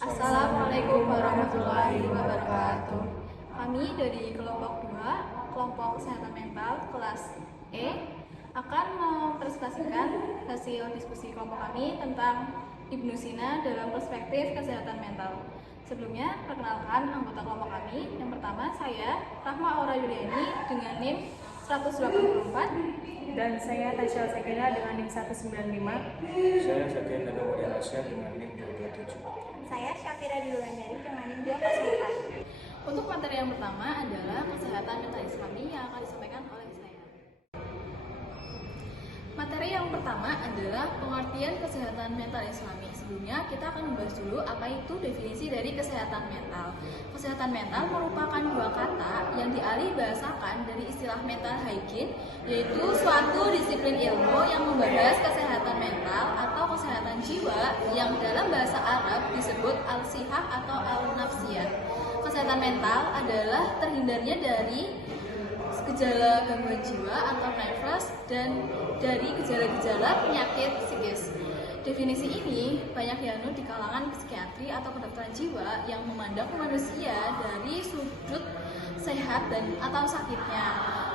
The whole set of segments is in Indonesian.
Assalamualaikum warahmatullahi wabarakatuh. Kami dari kelompok 2, kelompok kesehatan mental kelas E, akan mempresentasikan hasil diskusi kelompok kami tentang Ibnu Sina dalam perspektif kesehatan mental. Sebelumnya, perkenalkan anggota kelompok kami. Yang pertama, saya Rahma Aura Yuliani dengan NIM 184. Dan saya Tasya Sekina dengan NIM 195. Saya Zakian Dana Mulia Rasya dengan NIM 227. Saya Syafira Diulandari dengan NIM 204. Untuk materi yang pertama adalah kesehatan mental Islami yang akan disampaikan oleh saya. Materi yang pertama adalah pengertian kesehatan mental Islami. Sebelumnya kita akan membahas dulu apa itu definisi dari kesehatan mental. Kesehatan mental merupakan dua kata yang dialih bahasakan dari istilah mental hygiene, yaitu suatu disiplin ilmu yang membahas kesehatan mental atau kesehatan jiwa yang dalam bahasa Arab disebut al-sihah atau al-nafsiyah. Kesehatan mental adalah terhindarnya dari gejala gangguan jiwa atau nervous dan dari gejala-gejala penyakit psikis. Definisi ini banyak dianut di kalangan psikiatri atau kedokteran jiwa yang memandang manusia dari sudut sehat dan atau sakitnya.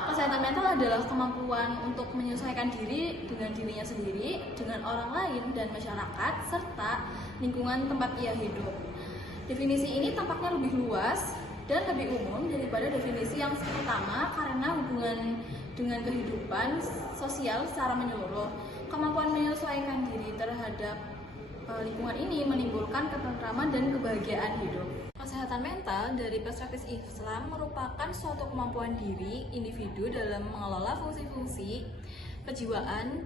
Kesehatan mental adalah kemampuan untuk menyesuaikan diri dengan dirinya sendiri, dengan orang lain dan masyarakat, serta lingkungan tempat ia hidup. Definisi ini tampaknya lebih luas dan lebih umum daripada definisi yang pertama karena hubungan dengan kehidupan sosial secara menyeluruh. Kemampuan menyesuaikan diri terhadap lingkungan ini menimbulkan ketentraman dan kebahagiaan hidup. Kesehatan mental dari perspektif Islam merupakan suatu kemampuan diri individu dalam mengelola fungsi-fungsi kejiwaan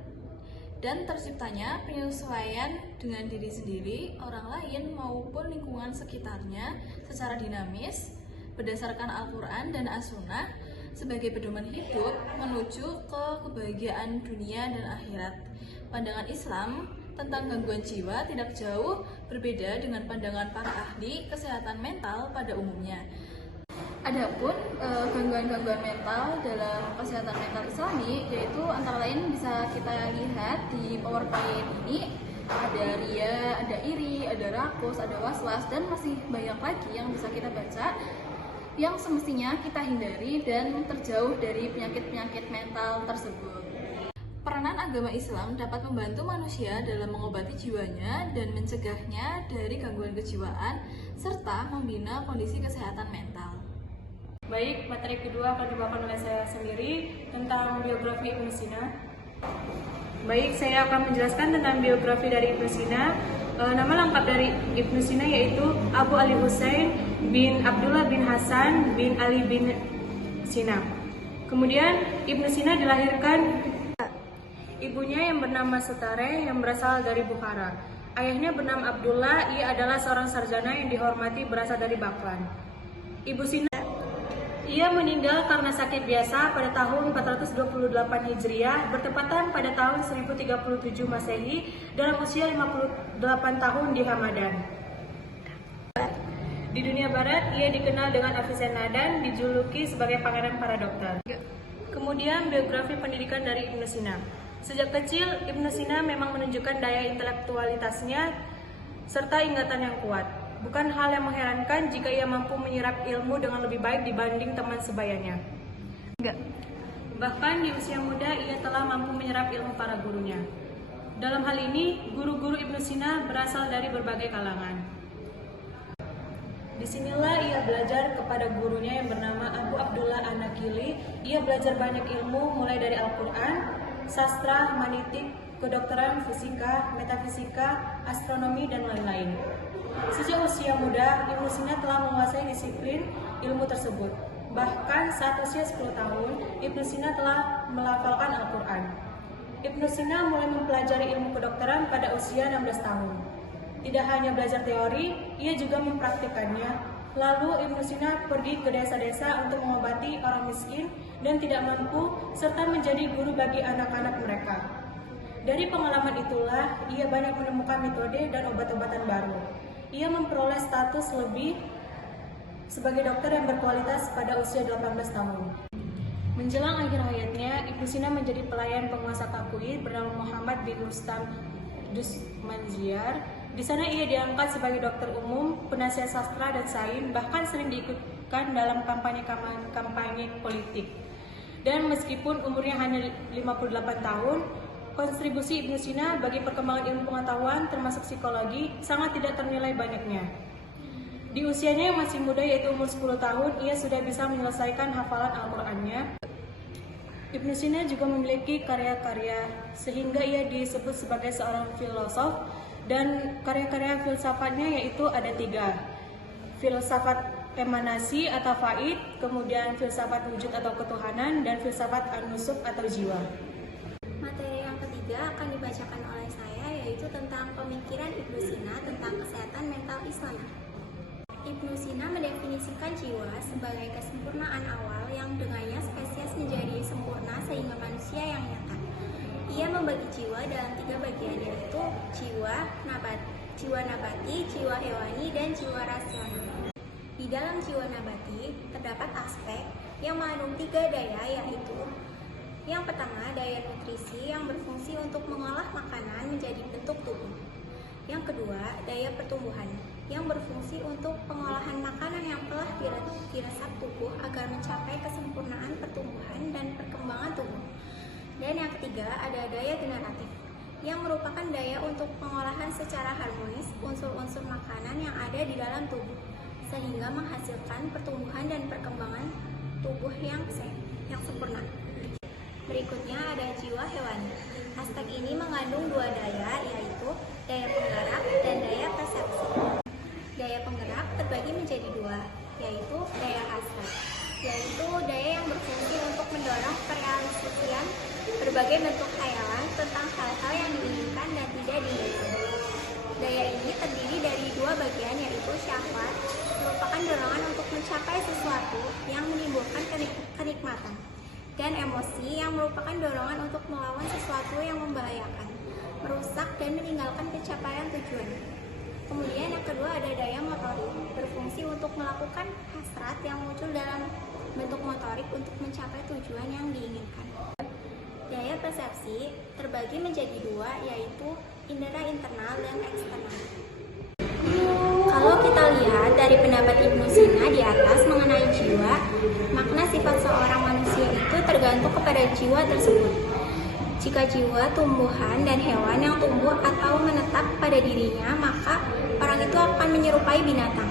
dan terciptanya penyesuaian dengan diri sendiri, orang lain maupun lingkungan sekitarnya secara dinamis berdasarkan Al-Quran dan As-Sunnah sebagai pedoman hidup menuju ke kebahagiaan dunia dan akhirat. Pandangan Islam tentang gangguan jiwa tidak jauh berbeda dengan pandangan para ahli kesehatan mental pada umumnya. Adapun gangguan-gangguan mental dalam kesehatan mental Islami yaitu antara lain bisa kita lihat di PowerPoint ini, ada ria, ada iri, ada rakus, ada was-was, dan masih banyak lagi yang bisa kita baca yang semestinya kita hindari dan terjauh dari penyakit-penyakit mental tersebut. Peranan agama Islam dapat membantu manusia dalam mengobati jiwanya dan mencegahnya dari gangguan kejiwaan serta membina kondisi kesehatan mental. Baik, materi kedua akan dibawakan oleh saya sendiri tentang biografi Ibnu Sina. Baik, saya akan menjelaskan tentang biografi dari Ibnu Sina. Nama lengkap dari Ibnu Sina yaitu Abu Ali Husain bin Abdullah bin Hasan bin Ali bin Sina. Kemudian Ibnu Sina dilahirkan ibunya yang bernama Sutare yang berasal dari Bukhara. Ayahnya bernama Abdullah, ia adalah seorang sarjana yang dihormati berasal dari Baklan. Ibu Sina ia meninggal karena sakit biasa pada tahun 428 Hijriah bertepatan pada tahun 1037 Masehi dalam usia 58 tahun di Hamadan. Di dunia barat, ia dikenal dengan Afizan Nadan, dijuluki sebagai pangeran para dokter. Kemudian biografi pendidikan dari Ibnu Sina. Sejak kecil, Ibnu Sina memang menunjukkan daya intelektualitasnya serta ingatan yang kuat. Bukan hal yang mengherankan jika ia mampu menyerap ilmu dengan lebih baik dibanding teman sebayanya. Bahkan di usia muda, ia telah mampu menyerap ilmu para gurunya. Dalam hal ini, guru-guru Ibnu Sina berasal dari berbagai kalangan. Disinilah ia belajar kepada gurunya yang bernama Abu Abdullah An-Nakili. Ia belajar banyak ilmu mulai dari Al-Quran, sastra, manitik, kedokteran, fisika, metafisika, astronomi, dan lain-lain. Sejak usia muda, Ibnu Sina telah menguasai disiplin ilmu tersebut. Bahkan saat usia 10 tahun, Ibnu Sina telah melafalkan Al-Quran. Ibnu Sina mulai mempelajari ilmu kedokteran pada usia 16 tahun. Tidak hanya belajar teori, ia juga mempraktikkannya. Lalu Ibnu Sina pergi ke desa-desa untuk mengobati orang miskin dan tidak mampu, serta menjadi guru bagi anak-anak mereka. Dari pengalaman itulah, ia banyak menemukan metode dan obat-obatan baru. Ia memperoleh status lebih sebagai dokter yang berkualitas pada usia 18 tahun. Menjelang akhir hayatnya, Ibnu Sina menjadi pelayan penguasa Kakui bernama Muhammad bin Rustam Dusmanziar. Di sana ia diangkat sebagai dokter umum, penasihat sastra dan sains, bahkan sering diikutkan dalam kampanye politik. Dan meskipun umurnya hanya 58 tahun, kontribusi Ibnu Sina bagi perkembangan ilmu pengetahuan termasuk psikologi sangat tidak ternilai banyaknya. Di usianya yang masih muda yaitu umur 10 tahun, ia sudah bisa menyelesaikan hafalan Al-Qur'annya. Ibnu Sina juga memiliki karya-karya sehingga ia disebut sebagai seorang filosof, dan karya-karya filsafatnya yaitu ada 3. Filsafat emanasi atau faid, kemudian filsafat wujud atau ketuhanan, dan filsafat an-nusuk atau jiwa. Materi yang ketiga akan dibacakan oleh saya, yaitu tentang pemikiran Ibnu Sina tentang kesehatan mental Islam. Ibnu Sina mendefinisikan jiwa sebagai kesempurnaan awal yang dengannya spesies menjadi sempurna sehingga manusia yang nyata. Ia membagi jiwa dalam 3 bagian, yaitu jiwa nabati, jiwa hewani, dan jiwa rasional. Di dalam jiwa nabati terdapat aspek yang mengandung 3 daya, yaitu yang pertama, daya nutrisi yang berfungsi untuk mengolah makanan menjadi bentuk tubuh. Yang kedua, daya pertumbuhan yang berfungsi untuk pengolahan makanan yang telah diresap tubuh agar mencapai kesempurnaan pertumbuhan dan perkembangan tubuh. Dan yang ketiga, ada daya generatif yang merupakan daya untuk pengolahan secara harmonis unsur-unsur makanan yang ada di dalam tubuh sehingga menghasilkan pertumbuhan dan perkembangan tubuh yang sempurna. Berikutnya ada jiwa hewani. Aspek ini mengandung 2 daya, yaitu daya penggerak dan daya persepsi. Daya penggerak terbagi menjadi 2, yaitu daya hasrat, yaitu daya yang berfungsi untuk mendorong perealisasian berbagai bentuk khayalan tentang hal-hal yang diinginkan dan tidak diinginkan. Daya ini terdiri dari 2 bagian, yaitu syahwat, merupakan dorongan untuk mencapai sesuatu yang menimbulkan kenikmatan, dan emosi yang merupakan dorongan untuk melawan sesuatu yang membahayakan, merusak, dan meninggalkan pencapaian tujuan. Kemudian yang kedua ada daya motorik, berfungsi untuk melakukan hasrat yang muncul dalam bentuk motorik untuk mencapai tujuan yang diinginkan. Daya persepsi terbagi menjadi 2, yaitu indera internal dan eksternal. Kalau kita lihat dari pendapat Ibnu Sina di atas mengenai jiwa, makna sifat seorang manusia itu tergantung kepada jiwa tersebut. Jika jiwa tumbuhan dan hewan yang tumbuh atau menetap pada dirinya, maka orang itu akan menyerupai binatang.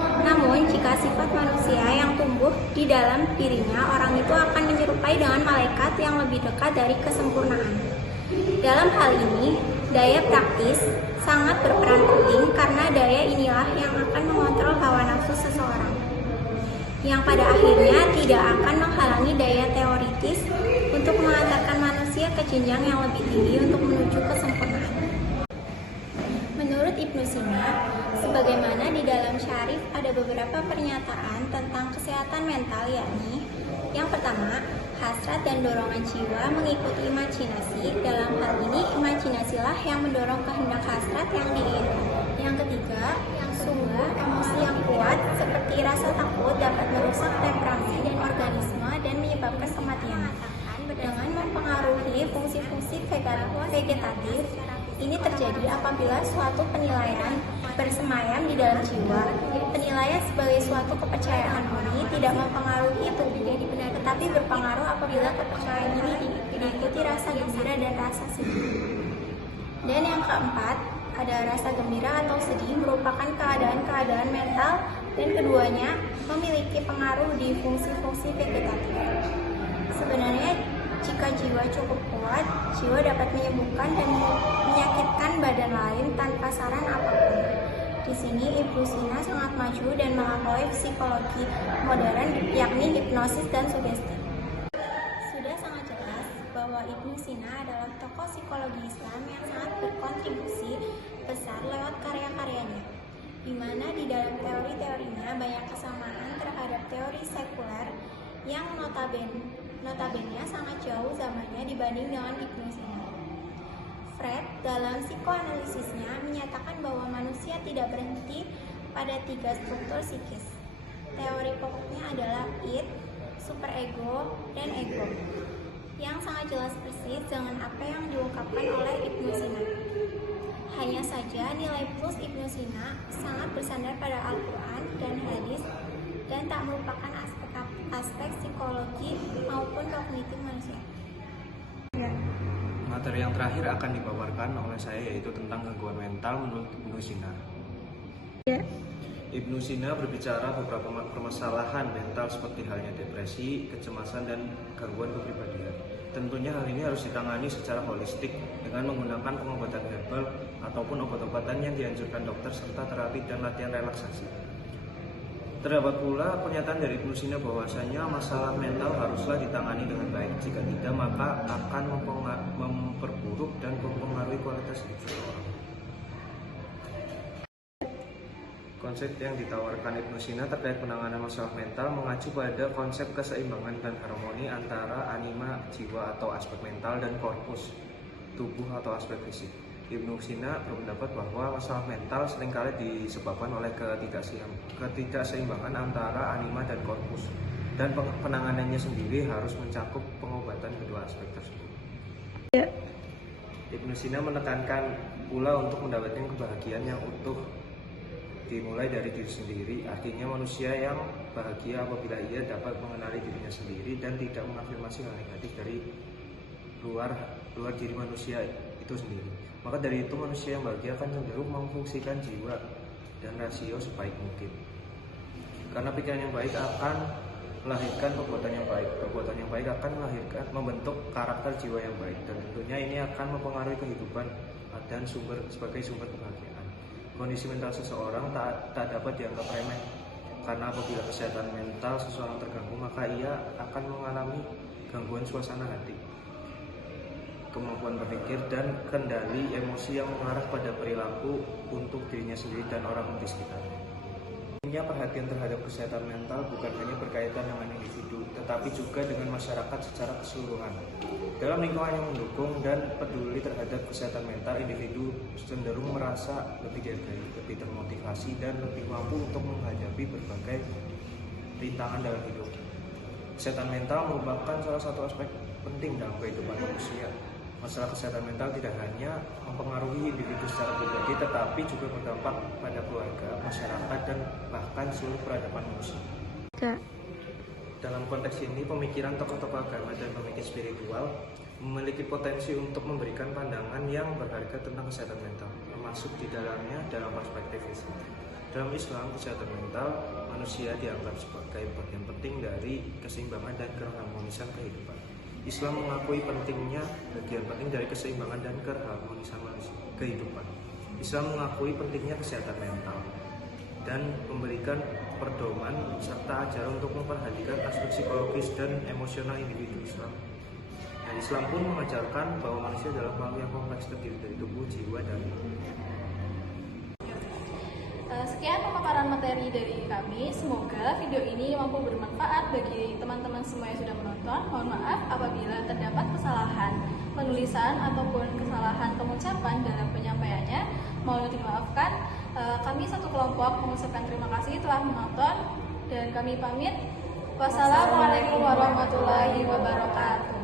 Namun, jika sifat manusia yang tumbuh di dalam dirinya, orang itu akan menyerupai dengan malaikat yang lebih dekat dari kesempurnaan. Dalam hal ini, daya praktis sangat berperan penting karena daya inilah yang akan mengontrol hawa nafsu seseorang, yang pada akhirnya tidak akan menghalangi daya teoritis untuk mengantarkan manusia ke jenjang yang lebih tinggi untuk menuju kesempurnaan. Menurut Ibnu Sina, sebagaimana di dalam syarif ada beberapa pernyataan tentang kesehatan mental, yakni yang pertama, hasrat dan dorongan jiwa mengikuti imajinasi. Dalam hal ini, imajinasilah yang mendorong kehendak hasrat yang diinginkan. Yang ketiga, yang sumber emosi yang kuat seperti rasa takut dapat merusak temperamen dan organisme dan menyebabkan kematian. Dengan mempengaruhi fungsi-fungsi vegetatif, ini terjadi apabila suatu penilaian bersemayam di dalam jiwa. Penilaian sebagai suatu kepercayaan murni tidak mempengaruhi tubuh, tetapi berpengaruh apabila kepercayaan ini diikuti rasa gembira dan rasa sedih. Dan yang keempat, ada rasa gembira atau sedih merupakan keadaan-keadaan mental dan keduanya memiliki pengaruh di fungsi-fungsi vegetatif. Sebenarnya, jika jiwa cukup kuat, jiwa dapat menyembuhkan dan menyakitkan badan lain tanpa saran apapun. Di sini Ibnu Sina sangat maju dan melampaui psikologi modern, yakni hipnosis dan sugesti. Sudah sangat jelas bahwa Ibnu Sina adalah tokoh psikologi Islam yang sangat berkontribusi besar lewat karya-karyanya, di mana di dalam teori-teorinya banyak kesamaan terhadap teori sekuler yang notabene sangat jauh zamannya dibanding dengan Ibnu Sina. Freud dalam psikoanalisisnya menyatakan bahwa manusia tidak berhenti pada 3 struktur psikis. Teori pokoknya adalah id, superego, dan ego, yang sangat jelas persis dengan apa yang diungkapkan oleh Ibnu Sina. Hanya saja nilai Ibnu Sina sangat bersandar pada Al-Quran dan hadis dan tak merupakan aspek psikologi maupun kognitif manusia. Materi yang terakhir akan dipaparkan oleh saya yaitu tentang gangguan mental menurut Ibnu Sina. Ibnu Sina berbicara beberapa permasalahan mental seperti halnya depresi, kecemasan, dan gangguan kepribadian. Tentunya hal ini harus ditangani secara holistik dengan menggunakan pengobatan herbal ataupun obat-obatan yang dianjurkan dokter serta terapi dan latihan relaksasi. Terdapat pula pernyataan dari Ibnu Sina bahwasanya masalah mental haruslah ditangani dengan baik. Jika tidak, maka akan memperburuk dan mempengaruhi kualitas hidup seseorang. Konsep yang ditawarkan Ibnu Sina terkait penanganan masalah mental mengacu pada konsep keseimbangan dan harmoni antara anima, jiwa atau aspek mental dan korpus, tubuh atau aspek fisik. Ibnu Sina berpendapat bahwa masalah mental seringkali disebabkan oleh ketidakseimbangan antara anima dan korpus, dan penanganannya sendiri harus mencakup pengobatan kedua aspek tersebut. Ibnu Sina menekankan pula untuk mendapatkan kebahagiaan yang utuh dimulai dari diri sendiri, artinya manusia yang bahagia apabila ia dapat mengenali dirinya sendiri dan tidak mengafirmasi hal negatif dari luar diri manusia itu sendiri. Maka dari itu manusia yang bahagia akan cenderung memfungsikan jiwa dan rasio sebaik mungkin. Karena pikiran yang baik akan melahirkan perbuatan yang baik, perbuatan yang baik akan membentuk karakter jiwa yang baik, dan tentunya ini akan mempengaruhi kehidupan dan sebagai sumber kebahagiaan. Kondisi mental seseorang tak dapat dianggap remeh, karena apabila kesehatan mental seseorang terganggu, maka ia akan mengalami gangguan suasana hati, kemampuan berpikir, dan kendali emosi yang mengarah pada perilaku untuk dirinya sendiri dan orang di sekitarnya. Perhatian terhadap kesehatan mental bukan hanya berkaitan dengan individu, tetapi juga dengan masyarakat secara keseluruhan. Dalam lingkungan yang mendukung dan peduli terhadap kesehatan mental, individu cenderung merasa lebih dihargai, lebih termotivasi, dan lebih mampu untuk menghadapi berbagai rintangan dalam hidup. Kesehatan mental merupakan salah satu aspek penting dalam kehidupan manusia. Masalah kesehatan mental tidak hanya mempengaruhi individu secara pribadi, tetapi juga berdampak pada keluarga, masyarakat, dan bahkan seluruh peradaban manusia. Dalam konteks ini, pemikiran tokoh-tokoh agama dan pemikir spiritual memiliki potensi untuk memberikan pandangan yang berharga tentang kesehatan mental, termasuk di dalamnya dalam perspektif Islam. Dalam Islam, kesehatan mental manusia dianggap sebagai bagian penting dari keseimbangan dan keharmonisan kehidupan. Islam mengakui pentingnya bagian penting dari keseimbangan dan keharmonisan kehidupan. Islam mengakui pentingnya kesehatan mental dan memberikan pedoman serta ajaran untuk memperhatikan aspek psikologis dan emosional individu Islam. Dan Islam pun mengajarkan bahwa manusia adalah makhluk yang kompleks terdiri dari tubuh, jiwa, dan ruh. Sekian pemaparan materi dari kami. Semoga video ini mampu bermanfaat bagi teman-teman semua yang sudah menonton. Mohon maaf apabila terdapat kesalahan penulisan ataupun kesalahan pengucapan dalam penyampaiannya. Mohon dimaafkan. Kami satu kelompok mengucapkan terima kasih telah menonton dan kami pamit. Wassalamualaikum warahmatullahi wabarakatuh.